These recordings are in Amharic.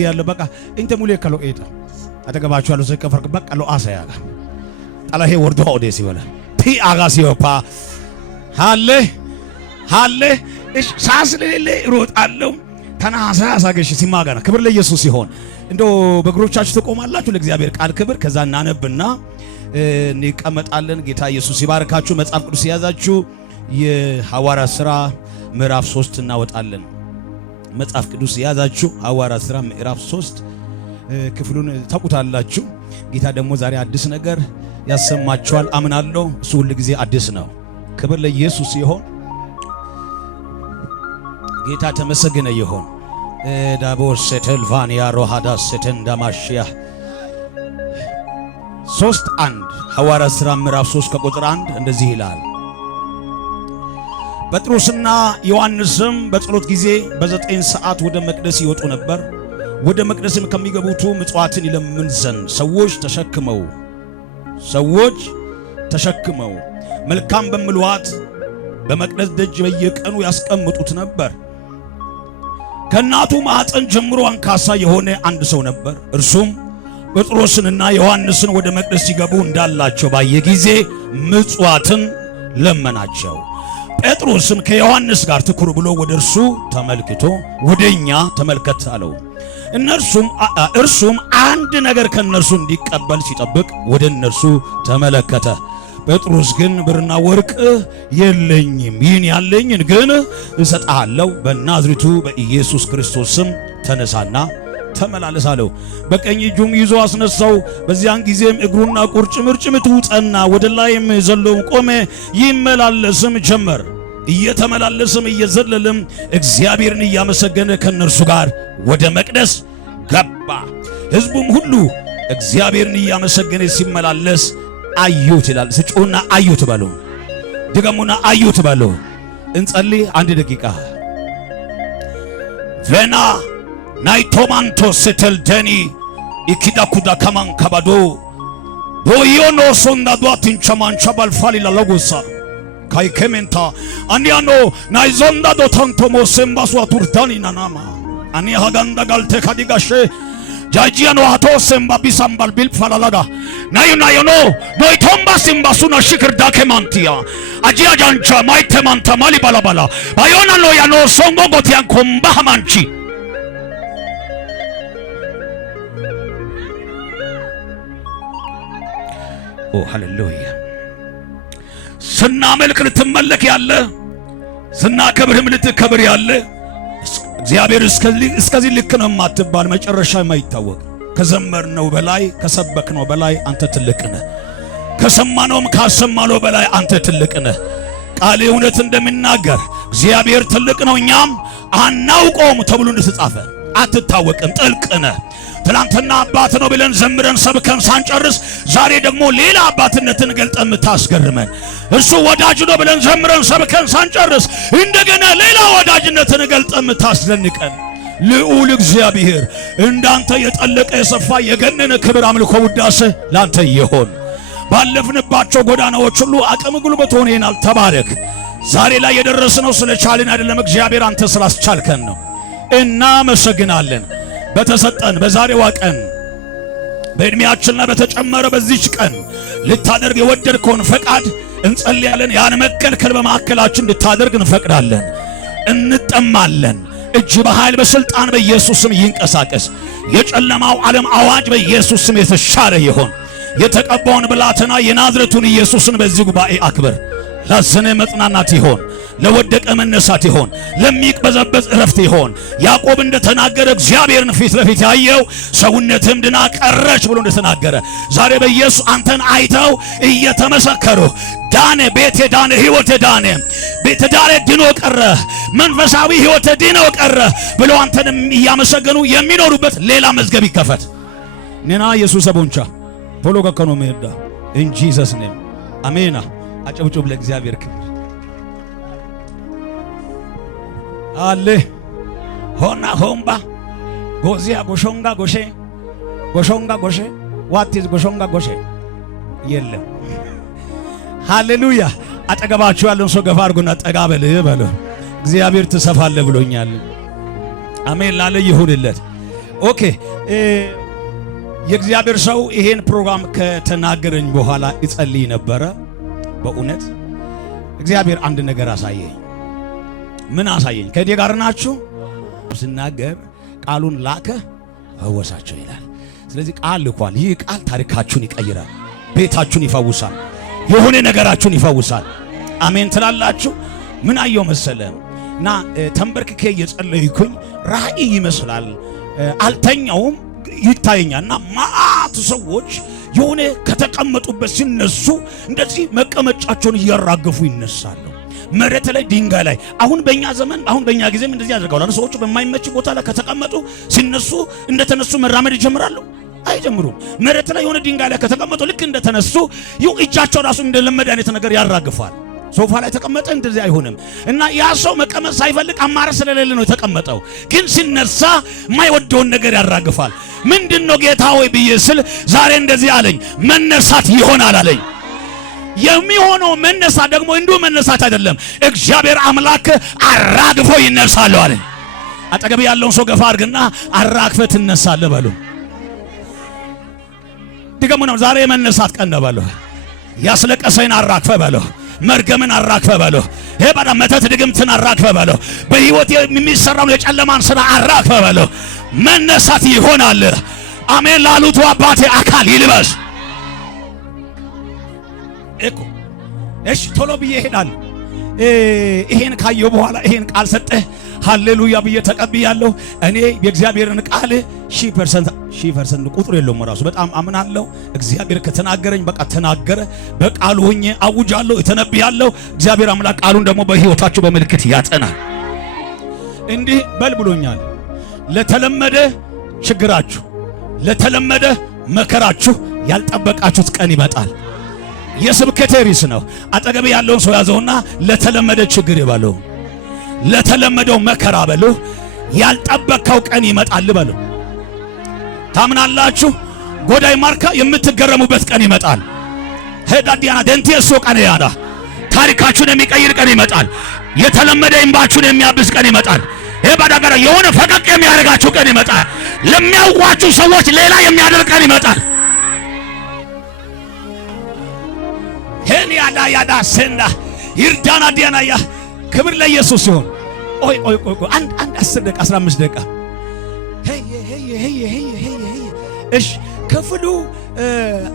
ያለ በቃ እንተ ሙሌ ከሎ ኤታ አተገባችሁ ያለው ዘከፈርክ በቃ ሎ አሳያጋ ጣላሄ ወርዶ ኦዴስ ይወላ ፒ አጋሲዮፓ ሃሌ እሺ ሳስለሌ ሮጣለው ተናሳ አሳገሽ ሲማጋና ክብር ለኢየሱስ ይሁን። እንዶ በእግሮቻችሁ ተቆማላችሁ ለእግዚአብሔር ቃል ክብር። ከዛ እናነብና እንቀመጣለን። ጌታ ኢየሱስ ይባርካችሁ። መጽሐፍ ቅዱስ ያዛችሁ የሐዋርያት ሥራ ምዕራፍ 3 እናወጣለን። መጽሐፍ ቅዱስ ያዛችሁ ሐዋርያት ሥራ ምዕራፍ 3 ክፍሉን ታውቁታላችሁ። ጌታ ደግሞ ዛሬ አዲስ ነገር ያሰማችኋል አምናለሁ። እሱ ሁሉ ጊዜ አዲስ ነው። ክብር ለኢየሱስ ይሁን። ጌታ ተመሰገነ ይሁን። ዳቦር ሰተልቫኒያ ሮሃዳ ሰተንዳማሽያ 3:1 ሐዋርያት ሥራ ምዕራፍ 3 ከቁጥር 1 እንደዚህ ይላል። ጴጥሮስና ዮሐንስም በጸሎት ጊዜ በ9 ሰዓት ወደ መቅደስ ይወጡ ነበር። ወደ መቅደስም ከሚገቡቱ ምጽዋትን ይለምን ዘንድ ሰዎች ተሸክመው መልካም በሚሉአት በመቅደስ ደጅ በየቀኑ ያስቀምጡት ነበር። ከእናቱ ማኅፀን ጀምሮ አንካሳ የሆነ አንድ ሰው ነበር። እርሱም ጴጥሮስንና ዮሐንስን ወደ መቅደስ ሲገቡ እንዳላቸው ባየ ጊዜ ምጽዋትን ለመናቸው። ጴጥሮስም ከዮሐንስ ጋር ትኩር ብሎ ወደ እርሱ ተመልክቶ ወደኛ ተመልከት አለው። እርሱም አንድ ነገር ከነርሱ እንዲቀበል ሲጠብቅ ወደ እነርሱ ተመለከተ። ጴጥሮስ ግን ብርና ወርቅ የለኝም፣ ይህን ያለኝን ግን እሰጥሃለሁ። በናዝሬቱ በኢየሱስ ክርስቶስ ስም ተነሳና ተመላለስ አለው። በቀኝ እጁም ይዞ አስነሳው። በዚያን ጊዜም እግሩና ቁርጭምጭሚቱ ጸና። ወደ ላይም ዘሎ ቆመ፣ ይመላለስም ጀመር። እየተመላለሰም እየዘለለም እግዚአብሔርን እያመሰገነ ከነርሱ ጋር ወደ መቅደስ ገባ። ሕዝቡም ሁሉ እግዚአብሔርን እያመሰገነ ሲመላለስ አዩት ይላል። ስጩና አዩት በሉ፣ ድገሙና አዩት በሉ። እንጸልይ 1 ደቂቃ። ቬና ናይቶማንቶ ሴተልደኒ ኢኪዳኩዳ ከማን ከባዶ ዶዮኖ ሶንዳዶ አትንቸማንቻ ባልፋሊ ላሎጎሳ ካይከሜንታ አንያኖ ናይዞንዳዶ ታንቶሞ ሴምባሱ አቱርዳኒ ናናማ አኒ ሃጋንዳ ጋልቴ ካዲጋሼ ጃጂያኖ አቶ ሴምባ ቢሳምባል ቢልፋላላጋ ናዩናዮኖ ዶይቶምባ ሲምባሱና ሽክር ዳከማንቲያ አጂያ ጃንቻ ማይተማንታ ማሊ ባላባላ ባዮናኖ ያኖ ሶንጎ ጎቲያን ኮምባ ሃማንቺ ኦ ሃሌሉያ። ስናመልክ ልትመለክ ያለ፣ ስናከብርም ልትከብር ያለ እግዚአብሔር እስከዚህ ልክ ነው የማትባል መጨረሻ የማይታወቅ ከዘመርነው በላይ ከሰበክነው በላይ አንተ ትልቅ ነህ። ከሰማነውም ካሰማነው በላይ አንተ ትልቅ ነህ። ቃል እውነት እንደሚናገር እግዚአብሔር ትልቅ ነው እኛም አናውቀውም ተብሎ እንደተጻፈ አትታወቅም፣ ጥልቅ ነህ። ትናንትና አባት ነው ብለን ዘምረን ሰብከን ሳንጨርስ ዛሬ ደግሞ ሌላ አባትነትን ገልጠን የምታስገርመን፣ እሱ ወዳጅ ነው ብለን ዘምረን ሰብከን ሳንጨርስ እንደገና ሌላ ወዳጅነትን ገልጠን የምታስደንቀን ልዑል እግዚአብሔር እንዳንተ የጠለቀ የሰፋ የገነነ ክብር፣ አምልኮ፣ ውዳሴ ላንተ ይሁን። ባለፍንባቸው ጎዳናዎች ሁሉ አቅም ጉልበት ሆነናል። ተባረክ። ዛሬ ላይ የደረስነው ስለቻልን አይደለም፣ እግዚአብሔር አንተ ስላስቻልከን ነው። እናመሰግናለን። በተሰጠን በዛሬዋ ቀን በእድሜያችንና በተጨመረ በዚች ቀን ልታደርግ የወደድከውን ፈቃድ እንጸልያለን። ያን መከልከል በማዕከላችን እንድታደርግ እንፈቅዳለን። እንጠማለን። እጅ በኃይል በስልጣን በኢየሱስ ስም ይንቀሳቀስ። የጨለማው ዓለም አዋጅ በኢየሱስ ስም የተሻረ ይሆን። የተቀባውን ብላቴና የናዝሬቱን ኢየሱስን በዚህ ጉባኤ አክብር። ላዘነ መጽናናት ይሆን፣ ለወደቀ መነሳት ይሆን፣ ለሚቅበዘበዝ እረፍት ይሆን። ያዕቆብ እንደተናገረ እግዚአብሔርን ፊት ለፊት ያየው ሰውነትም ድና ቀረች ብሎ እንደተናገረ ዛሬ በኢየሱስ አንተን አይተው እየተመሰከሩ ዳነ፣ ቤቴ ዳነ፣ ሕይወቴ ዳነ፣ ቤቴ ዳነ፣ ድኖ ቀረ፣ መንፈሳዊ ሕይወቴ ድኖ ቀረ ብሎ አንተንም እያመሰገኑ የሚኖሩበት ሌላ መዝገብ ይከፈት። ነና ኢየሱስ አቦንቻ ፖሎ ጋከኖ መሄዳ ኢን ጂሰስ ኔም አሜና። አጨብጭብ ለእግዚአብሔር ክብር አለ። ሆና ሆምባ ጎዚያ ጎሾንጋ ጎሼ ዋትዝ ጎሾንጋ ጎሼ የለም። ሃሌሉያ። አጠገባችሁ ያለውን ሰው ገፋ አድርጉና ጠጋ በለው። እግዚአብሔር ትሰፋለህ ብሎኛል። አሜን ላለ ይሁንለት። ኦኬ የእግዚአብሔር ሰው ይሄን ፕሮግራም ከተናገረኝ በኋላ ይጸልይ ነበረ። በእውነት እግዚአብሔር አንድ ነገር አሳየኝ። ምን አሳየኝ? ከዴ ጋር ናችሁ ስናገር ቃሉን ላከ ፈወሳቸው ይላል። ስለዚህ ቃል ልኳል። ይህ ቃል ታሪካችሁን ይቀይራል፣ ቤታችሁን ይፈውሳል፣ የሆነ ነገራችሁን ይፈውሳል። አሜን ትላላችሁ? ምን አየው መሰለም እና ተንበርክኬ እየጸለይኩኝ ራእይ ይመስላል አልተኛውም ይታየኛልና ማአት ሰዎች የሆነ ከተቀመጡበት ሲነሱ እንደዚህ መቀመጫቸውን እያራገፉ ይነሳሉ። መሬት ላይ ድንጋይ ላይ አሁን በእኛ ዘመን አሁን በእኛ ጊዜም እንደዚህ ያደርጋሉ። ሰዎች በማይመች ቦታ ላይ ከተቀመጡ ሲነሱ እንደተነሱ መራመድ ይጀምራሉ? አይጀምሩም። መሬት ላይ የሆነ ድንጋይ ላይ ከተቀመጡ ልክ እንደተነሱ ይው እጃቸው ራሱ እንደለመደ አይነት ነገር ያራግፋል። ሶፋ ላይ ተቀመጠ እንደዚህ አይሆንም። እና ያ ሰው መቀመጥ ሳይፈልግ አማራጭ ስለሌለ ነው የተቀመጠው። ግን ሲነሳ የማይወደውን ነገር ያራግፋል። ምንድነው ጌታ ሆይ ብዬ ስል ዛሬ እንደዚህ አለኝ፣ መነሳት ይሆናል አለኝ። የሚሆነው መነሳት ደግሞ እንዲሁ መነሳት አይደለም፣ እግዚአብሔር አምላክ አራግፎ ይነሳል አለኝ። አጠገብ ያለውን ሰው ገፋ አድርግና አራግፈ ትነሳለህ በሉ። ድገሙ ነው። ዛሬ የመነሳት ቀን ነው በሉ። ያስለቀሰኝ አራግፈ በሉ። መርገምን አራግፈ በሉ። ሄባዳ መተት ድግምትን አራግፈ በሉ። በህይወት የሚሰራውን የጨለማን ስራ አራግፈ በሉ። መነሳት ይሆናል። አሜን ላሉት አባቴ አካል ይልበስ። እሺ ቶሎ ብዬ እሄዳለሁ። ይሄን ካየሁ በኋላ ይሄን ቃል ሰጠህ ሃሌሉያ ብዬ ተቀብያለሁ። እኔ የእግዚአብሔርን ቃል 100% ቁጥር የለውም ራሱ በጣም አምናለሁ። እግዚአብሔር ከተናገረኝ በቃ ተናገረ። በቃሉ ሆኜ አውጃለሁ፣ እተነብያለሁ። እግዚአብሔር አምላክ ቃሉን ደግሞ በህይወታችሁ በምልክት ያጸናል። እንዲህ በል ብሎኛል። ለተለመደ ችግራችሁ፣ ለተለመደ መከራችሁ ያልጠበቃችሁት ቀን ይመጣል። የስብከቴ ርዕስ ነው። አጠገብ ያለውን ሰው ያዘውና ለተለመደ ችግር ይበለው፣ ለተለመደው መከራ በለው፣ ያልጠበቀው ቀን ይመጣል በለው። ታምናላችሁ? ጎዳይ ማርካ የምትገረሙበት ቀን ይመጣል። ሄዳዲያና ደንቴሶ ቀን ያዳ ታሪካችሁን የሚቀይር ቀን ይመጣል። የተለመደ እንባችሁን የሚያብስ ቀን ይመጣል። ሄባዳጋራ የሆነ ፈቀቅ የሚያደርጋችሁ ቀን ይመጣል። ለሚያውቋችሁ ሰዎች ሌላ የሚያደርግ ቀን ይመጣል። ሄን ያዳ ሰንዳ ይርዳና ዲያናያ ክብር ለኢየሱስ ይሁን። አንድ 10 ደቂቃ 15 ደቂቃ እሺ ክፍሉ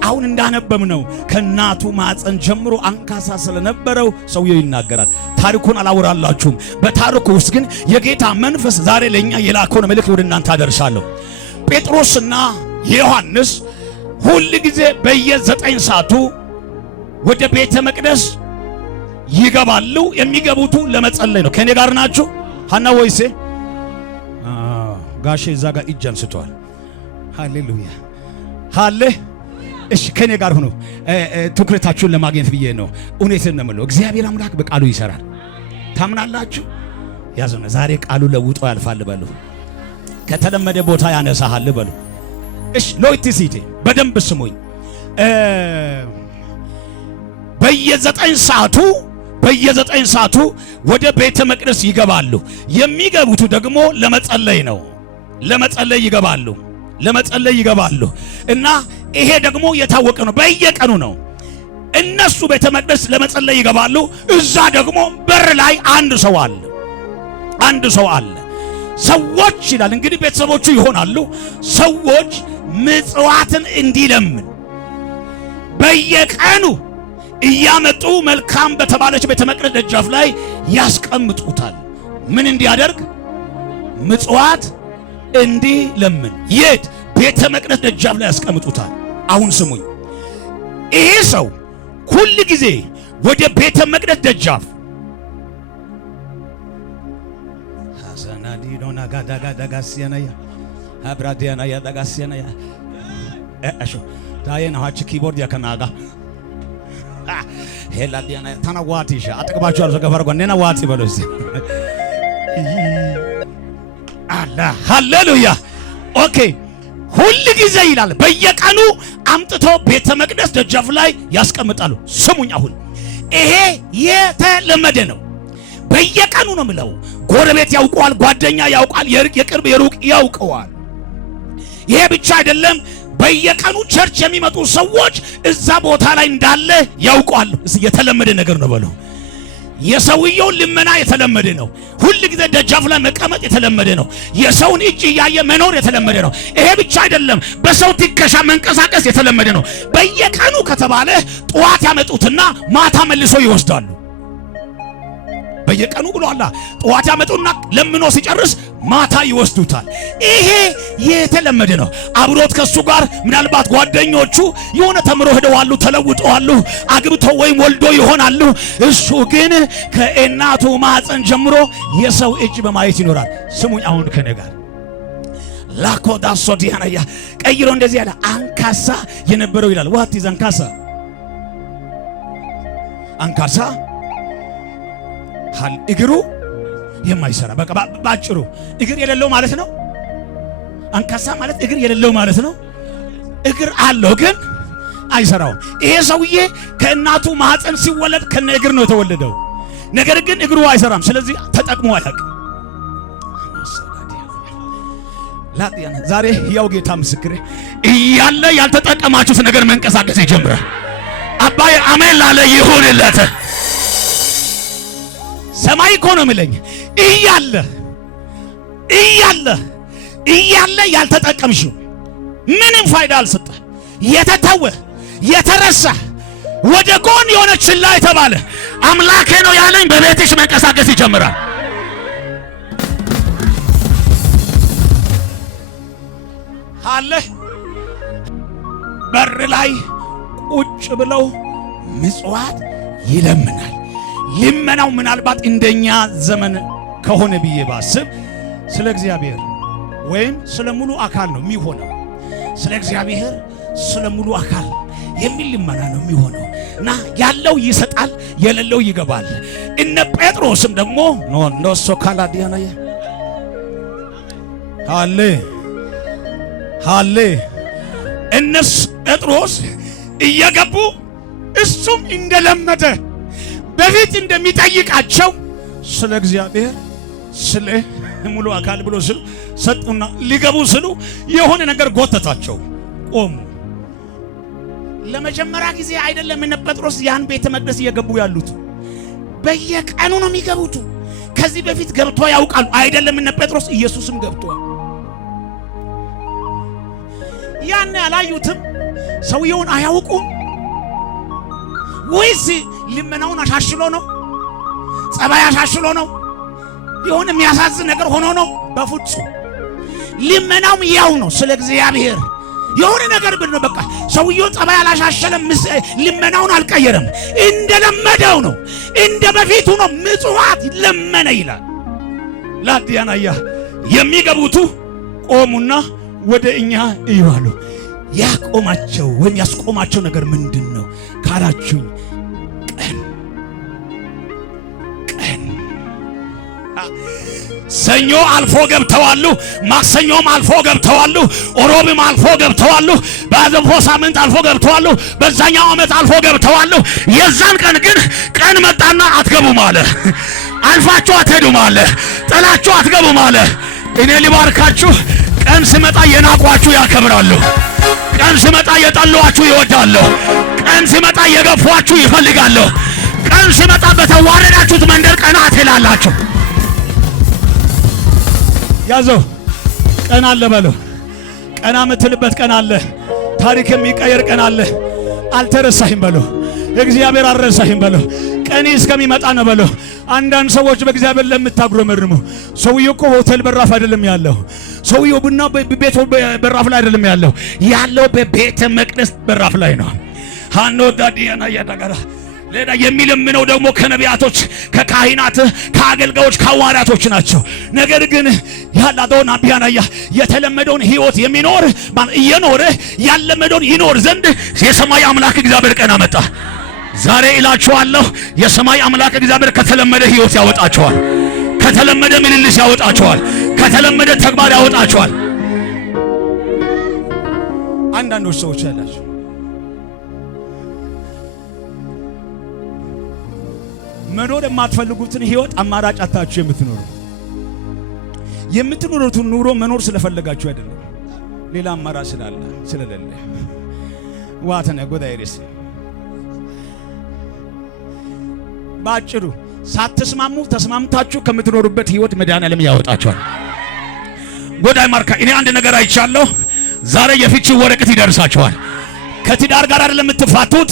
አሁን እንዳነበብ ነው። ከናቱ ማፀን ጀምሮ አንካሳ ስለነበረው ሰውየው ይናገራል። ታሪኩን አላወራላችሁም። በታሪኩ ውስጥ ግን የጌታ መንፈስ ዛሬ ለኛ የላከውን መልእክት ወደ እናንተ አደርሳለሁ። ጴጥሮስና ዮሐንስ ሁል ጊዜ በየ9 ሰዓቱ ወደ ቤተ መቅደስ ይገባሉ። የሚገቡት ለመጸለይ ነው። ከኔ ጋር ናችሁ? ሐና ወይሴ ጋሼ እዛ ጋር እጅ አንስተዋል። ሃሌሉያ ሃሌ። እሺ ከኔ ጋር ሆኖ ትኩረታችሁን ለማግኘት ብዬ ነው። እውነትን ነው የምለው፣ እግዚአብሔር አምላክ በቃሉ ይሰራል። ታምናላችሁ? ያዘነ ዛሬ ቃሉ ለውጦ ያልፋል በሉ። ከተለመደ ቦታ ያነሳሃል በሉ። እሺ ሎይቲ ሲቲ በደንብ ስሙኝ። በየ9 ሰዓቱ ወደ ቤተ መቅደስ ይገባሉ። የሚገቡት ደግሞ ለመጸለይ ነው። ለመጸለይ ይገባሉ እና ይሄ ደግሞ የታወቀ ነው። በየቀኑ ነው። እነሱ ቤተ መቅደስ ለመጸለይ ይገባሉ። እዛ ደግሞ በር ላይ አንድ ሰው አለ። ሰዎች ይላል እንግዲህ ቤተሰቦቹ ይሆናሉ። ሰዎች ምጽዋትን እንዲለምን በየቀኑ እያመጡ መልካም በተባለች ቤተ መቅደስ ደጃፍ ላይ ያስቀምጡታል። ምን እንዲያደርግ? ምጽዋት እንዲለምን። የት? ቤተ መቅደስ ደጃፍ ላይ ያስቀምጡታል። አሁን ስሙኝ፣ ይሄ ሰው ሁል ጊዜ ወደ ቤተ መቅደስ ደጃፍ ሐሰናዲዶና ጋዳጋዳጋሲያናያ አብራዲያናያ ዳጋሲያናያ እሺ ታየና ሀች ኪቦርድ ያከናጋ ሄላዲያና ታናዋቲሻ አጥቅባችሁ አልሰ ገፈር ጎኔና ዋቲ በሉስ አላ ሃሌሉያ። ኦኬ ሁሉ ጊዜ ይላል በየቀኑ አምጥቶ ቤተ መቅደስ ደጃፍ ላይ ያስቀምጣሉ። ስሙኝ፣ አሁን ይሄ የተለመደ ነው። በየቀኑ ነው የምለው። ጎረቤት ያውቀዋል፣ ጓደኛ ያውቃል፣ የቅርብ የሩቅ ያውቀዋል። ይሄ ብቻ አይደለም። በየቀኑ ቸርች የሚመጡ ሰዎች እዛ ቦታ ላይ እንዳለ ያውቃሉ። የተለመደ ነገር ነው በለው። የሰውየው ልመና የተለመደ ነው። ሁሉ ጊዜ ደጃፍ ላይ መቀመጥ የተለመደ ነው። የሰውን እጅ እያየ መኖር የተለመደ ነው። ይሄ ብቻ አይደለም። በሰው ትከሻ መንቀሳቀስ የተለመደ ነው። በየቀኑ ከተባለ ጠዋት ያመጡትና ማታ መልሶ ይወስዳሉ። በየቀኑ ብሏላ። ጠዋት ያመጡና ለምኖ ሲጨርስ ማታ ይወስዱታል። ይሄ የተለመደ ነው። አብሮት ከሱ ጋር ምናልባት ጓደኞቹ የሆነ ተምሮ ሄደዋሉ፣ ተለውጠዋሉ፣ አግብተው ወይም ወልዶ ይሆናሉ። እሱ ግን ከእናቱ ማህፀን ጀምሮ የሰው እጅ በማየት ይኖራል። ስሙኝ አሁን ከኔ ጋር ላኮዳ ሶዲያናያ ቀይሮ እንደዚህ ያለ አንካሳ የነበረው ይላል። ዋት ኢዝ አንካሳ? አንካሳ እግሩ የማይሰራ በቃ ባጭሩ እግር የሌለው ማለት ነው። አንካሳ ማለት እግር የሌለው ማለት ነው። እግር አለው ግን አይሰራውም። ይሄ ሰውዬ ከእናቱ ማህፀን ሲወለድ ከነ እግር ነው የተወለደው። ነገር ግን እግሩ አይሰራም። ስለዚህ ተጠቅሞ አያውቅም። ዛሬ ያው ጌታ ምስክሬ እያለ ያልተጠቀማችሁት ነገር መንቀሳቀስ ይጀምራል። አባዬ አሜን ላለ ይሁንለት። ሰማይ እኮ ነው የሚለኝ እያለ ያልተጠቀምሽው ምንም ፋይዳ አልሰጠ፣ የተተወ የተረሳ ወደ ጎን የሆነ ችላ የተባለ አምላኬ ነው ያለኝ በቤትሽ መንቀሳቀስ ይጀምራል። አለ በር ላይ ቁጭ ብለው ምጽዋት ይለምናል። ልመናው ምናልባት እንደኛ ዘመን ከሆነ ብዬ ባስብ ስለ እግዚአብሔር ወይም ስለ ሙሉ አካል ነው የሚሆነው። ስለ እግዚአብሔር ስለ ሙሉ አካል የሚል ልመና ነው የሚሆነው እና ያለው ይሰጣል፣ የሌለው ይገባል። እነ ጴጥሮስም ደግሞ ኖ ሶካላዲያና ሃሌ እነሱ ጴጥሮስ እየገቡ እሱም እንደለመደ በፊት እንደሚጠይቃቸው ስለ እግዚአብሔር ስለ ሙሉ አካል ብሎ ስሉ ሰጡና ሊገቡ ስሉ የሆነ ነገር ጎተታቸው፣ ቆሙ። ለመጀመሪያ ጊዜ አይደለም እነ ጴጥሮስ ያን ቤተ መቅደስ እየገቡ ያሉት፣ በየቀኑ ነው የሚገቡት። ከዚህ በፊት ገብቶ ያውቃሉ አይደለም እነ ጴጥሮስ፣ ኢየሱስም ገብቷል። ያን ያላዩትም ሰውየውን አያውቁም ወይስ ልመናውን አሻሽሎ ነው? ጸባይ አሻሽሎ ነው? የሆነ የሚያሳዝን ነገር ሆኖ ነው? በፍጹም ልመናውም ያው ነው። ስለ እግዚአብሔር የሆነ ነገር ብን በቃ ሰውየው ጸባይ አላሻሸለም፣ ልመናውን አልቀየረም። እንደለመደው ነው፣ እንደ በፊቱ ነው። ምጽዋት ለመነ ይላል። ላዲያናያ የሚገቡቱ ቆሙና ወደ እኛ ይዋሉ። ያቆማቸው ወይም ያስቆማቸው ነገር ምንድን ነው ካላችሁ፣ ቀን ሰኞ አልፎ ገብተዋል፣ ማክሰኞም አልፎ ገብተዋል፣ ሮብም አልፎ ገብተዋል፣ ባለፈው ሳምንት አልፎ ገብተዋል፣ በዛኛው ዓመት አልፎ ገብተዋል። የዛን ቀን ግን ቀን መጣና አትገቡም አለ። አልፋችሁ አትሄዱም አለ። ጥላችሁ አትገቡም አለ። እኔ ሊባርካችሁ፣ ቀን ሲመጣ የናቋችሁ ያከብራሉ። ቀን ሲመጣ የጠሏችሁ ይወዳሉ። ቀን ሲመጣ የገፏችሁ ይፈልጋሉ። ቀን ሲመጣ በተዋረዳችሁት መንደር ቀና ትላላችሁ። ያዘው ቀን አለ በለው። ቀና የምትልበት ቀን አለ። ታሪክ የሚቀየር ቀን አለ። አልተረሳህም በለው። እግዚአብሔር አልረሳህም በለው። ቀን እስከሚመጣ ነው በለው። አንዳንድ ሰዎች በእግዚአብሔር ለምታጉረመርሙ፣ ሰውየው እኮ ሆቴል በራፍ አይደለም ያለው። ሰውየው ቡና ቤት በራፍ ላይ አይደለም ያለው በቤተ መቅደስ በራፍ ላይ ነው። ሃኖ ዳዲያና ያዳጋራ ሌላ የሚለምነው ደግሞ ከነቢያቶች፣ ከካህናት፣ ከአገልጋዮች፣ ከሐዋርያቶች ናቸው። ነገር ግን ያላዶና ቢያናያ የተለመደውን ህይወት የሚኖር እየኖረ ያለመደውን ይኖር ዘንድ የሰማይ አምላክ እግዚአብሔር ቀን አመጣ። ዛሬ እላችኋለሁ የሰማይ አምላክ እግዚአብሔር ከተለመደ ህይወት ያወጣቸዋል። ከተለመደ ምልልስ ያወጣቸዋል። ከተለመደ ተግባር ያወጣቸዋል። አንዳንዶች ሰዎች ያላችሁ መኖር የማትፈልጉትን ህይወት አማራጭ አታችሁ የምትኖሩት ኑሮ መኖር ስለፈለጋችሁ አይደለም። ሌላ አማራጭ ስለሌለ ዋተነ ጎዳይሪስ ባጭሩ ሳትስማሙ ተስማምታችሁ ከምትኖሩበት ህይወት መድኃኒዓለም ያወጣችኋል። ጎዳይ ማርካ እኔ አንድ ነገር አይቻለሁ። ዛሬ የፍቺ ወረቀት ይደርሳችኋል። ከትዳር ጋር አይደለም የምትፋቱት።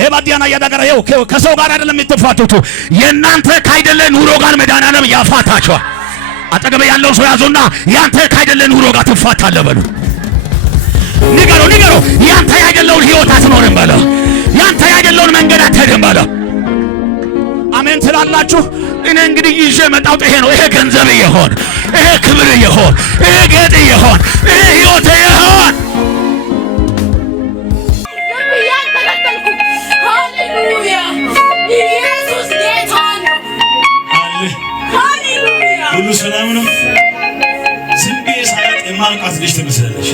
ሄባዲያና ያዳጋራ ይው ከሰው ጋር አይደለም የምትፋቱት። የናንተ ካይደለ ኑሮ ጋር መድኃኒዓለም ያፋታችኋል። አጠገብ ያለው ሰው ያዙና ያንተ ካይደለ ኑሮ ጋር ትፋታለህ በሉ። ንገረው ያንተ ያይደለውን ህይወት አትኖርም በለው። ያንተ ያይደለውን መንገድ አትሄድም በለው። አሜን ትላላችሁ። እኔ እንግዲህ ይዤ መጣሁት ይሄ ነው። ይሄ ገንዘብ ይሆን፣ ይሄ ክብር ይሆን፣ ይሄ ጌጥ ይሆን፣ ይሄ ህይወት ይሆን። ሃሌሉያ! ኢየሱስ ጌታ ነው። ሃሌሉያ! ሁሉ ሰላም ነው። ዝም ብዬ ሳያት የማልቃት ልጅ ትመስላለች።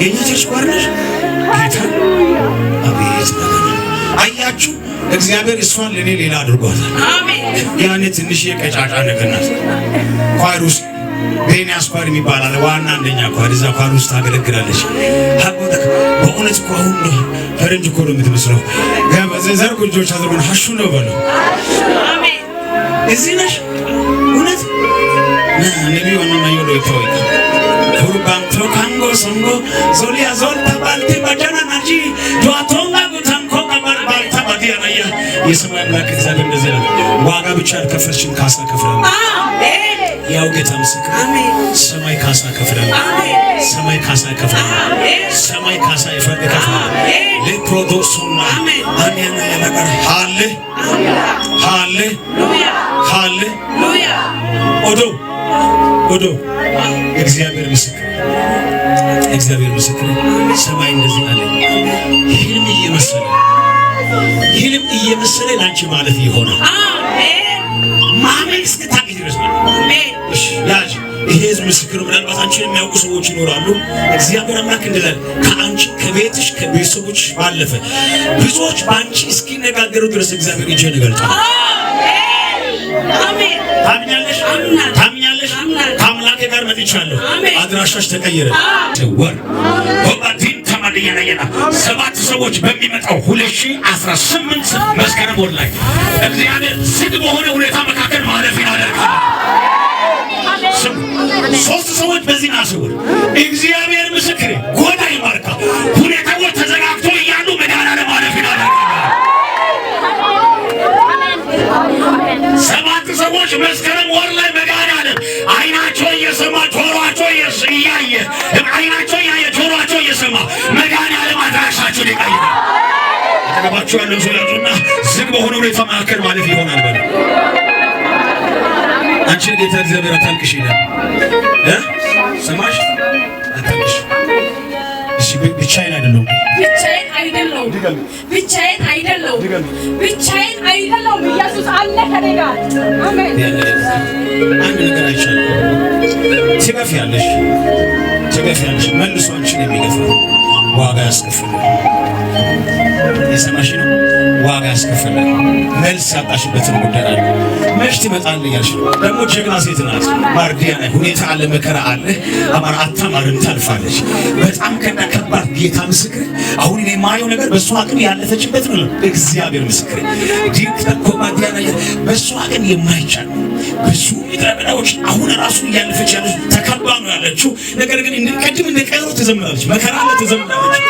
የኛች ጓርነሽ ጌታ አቤት አያችሁ። እግዚአብሔር እሷን ለኔ ሌላ አድርጓታል። አሜን። ያኔ ትንሽ የቀጫጫ ነገር ናት። ኳይሩስ ቤንያስ ኳር የሚባል ዋና አንደኛ ኳር እዛ ኳር ውስጥ ታገለግላለች። ሀቆተክ በእውነት እኮ አሁን ነው ፈረንጅ እኮ ነው የምትመስለው። ዘር ጉጆች አድርጎን ሀሹ ነው በለው። አሜን። እዚህ ነሽ እውነት ነቢ ወንና ይወሎ ይተወይ ሁሩባም ተካንጎ ሰንጎ ዞሊያ ዞል ተባልቲ ባጃና ናጂ ዱአቶንጋ ጉታንኮ ቀባል ባልታ ባዲያናያ የሰማይ አምላክ እግዚአብሔር እንደዚህ ነው። ዋጋ ብቻ አልከፈልሽም፣ ካሳ ከፍላለሁ። አሜን። ያው ጌታ ምስክር፣ አሜን። ሰማይ ካሳ ከፍላለሁ። አሜን። ሰማይ ካሳ ከፍላለሁ። አሜን። ሰማይ ካሳ ይፈቅዳል። አሜን። ለፕሮዶሱና አሜን ያለቀር ሃሌ ሃሌሉያ ሃሌሉያ ኦዶ እግዚአብሔር ምስክር፣ እግዚአብሔር ምስክር። ሰማይ እንደዚህ አለ። ህልም እየመሰለ ላንቺ ማለት ይሆናል። አሜን። ማመን እስከታቂ ድረስ ነው። አሜን። እሺ ያጅ ይሄ ምስክር። ምናልባት አንቺን የሚያውቁ ሰዎች ይኖራሉ። እግዚአብሔር አምላክ እንደላል ከአንቺ ከቤትሽ ከቤተሰቦች ባለፈ ብዙዎች በአንቺ እስኪነጋገሩ ድረስ እግዚአብሔር እጄን ይገልጣል። አሜን። ታምኛለሽ? ታምኛለሽ? ከአምላኬ ጋር መጥቻለሁ። አድራሻሽ ተቀየረ። ወር ወባዲን ተማልያና 7 ሰዎች በሚመጣው 2018 መስከረም ወር ላይ እግዚአብሔር ዝግ በሆነ ሁኔታ መካከል ማለፊያ ያደርጋል። 3 ሰዎች በዚህ ናስውር እግዚአብሔር ምስክሬ ጎዳይ ማርካ ሁኔታዎች ተዘጋግቶ እያሉ መድኃኒዓለም ማለፊያ ያደርጋል። 7 ሰዎች መስከረም ወር ላይ መድኃኒዓለም አይናቸው እየሰማ ጆሮአቸው እያየ አይናቸው እያየ ጆሮአቸው እየሰማ መድኃኒዓለም አድራሻቸውን ይቀይራል። አጠገባቸው ያለው ሰው ያዙና ዝግ በሆነ ሁኔታ መካከል ማለት ይሆናል በሉ። አንቺ ጌታ እግዚአብሔር አታልቅሽ ይላል። ሰማሽ? አታልቅሽ። እሺ ብቻዬን አይደለሁም፣ ብቻዬን አይደለሁም፣ ብቻዬን አይደለሁም፣ ብቻዬን አይደለሁም። ኢየሱስ አለ ከኔ ጋር። አሜን። አንድ ነገር አይቻልም። ትገፊያለሽ፣ ትገፊያለሽ። መልሶ አንቺን የሚገፋ ዋጋ ያስከፍላል። የሰማሽ ነው። ዋጋ ያስከፍላል። መልስ ያጣሽበትን ጉዳይ አለ። መች ትመጣለህ እያልሽ ደግሞ ጀግና ሴት ናት። ማርዲያ ላይ ሁኔታ አለ፣ መከራ አለ። አማራ አታማርም፣ ታልፋለች። በጣም ከባድ ጌታ ምስክር። አሁን እኔ የማየው ነገር በእሷ አቅም ያለፈችበት ነው። እግዚአብሔር ምስክር ዲክ ተቆማዲያ ላይ በእሷ አቅም የማይቻል ብዙ ሚጥራብራዎች አሁን ራሱ እያለፈች ያለች ተከባ ነው ያለችው። ነገር ግን ቅድም እንደቀረው ተዘምራለች። መከራ አለ ተዘምራለች።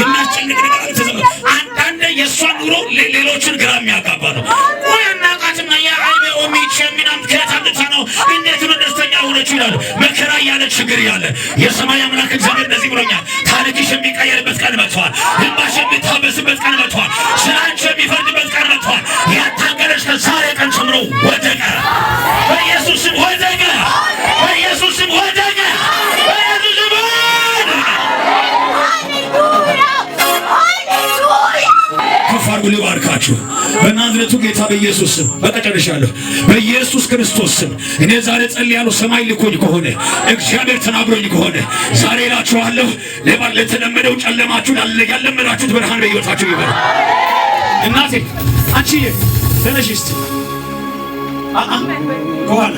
የሚያስጨንቅ ነገር አለ ተዘምራለች። አንዳንዴ የእሷ ኑሮ ሌሎችን ግራ የሚያጋባ ነው። ወያናቃትና የአይቤ ኦሚች የሚናም ከታምታ ነው። እንዴት ነው ደስተኛ ሆነች ይላል። መከራ ያለ ችግር ያለ የሰማይ አምላክ እግዚአብሔር እንደዚህ ብሎኛል። ታሪክሽ የሚቀየርበት ቀን መጥቷል። እንባሽ የሚታበስበት ቀን መጥቷል። ስራንቺ የሚፈርድበት ቀን መጥቷል። ያታገለሽ ከዛሬ ቀን ጀምሮ ወደቀ። በኢየሱስ ስም ወደቀ። በኢየሱስ ስም ወደቀ። በኢየሱስ ስም ከፋር ብሎ ባርካችሁ በናዝሬቱ ጌታ በኢየሱስ ስም በቀጨረሻለሁ። በኢየሱስ ክርስቶስ ስም እኔ ዛሬ ጸልያለሁ። ሰማይ ልኮኝ ከሆነ እግዚአብሔር ተናግሮኝ ከሆነ ዛሬ እላችኋለሁ ለተለመደው ጨለማችሁ ያለመዳችሁት ብርሃን በሕይወታችሁ ይበራ። እናቴ አንቺዬ ተነሽ እስቲ ከኋላ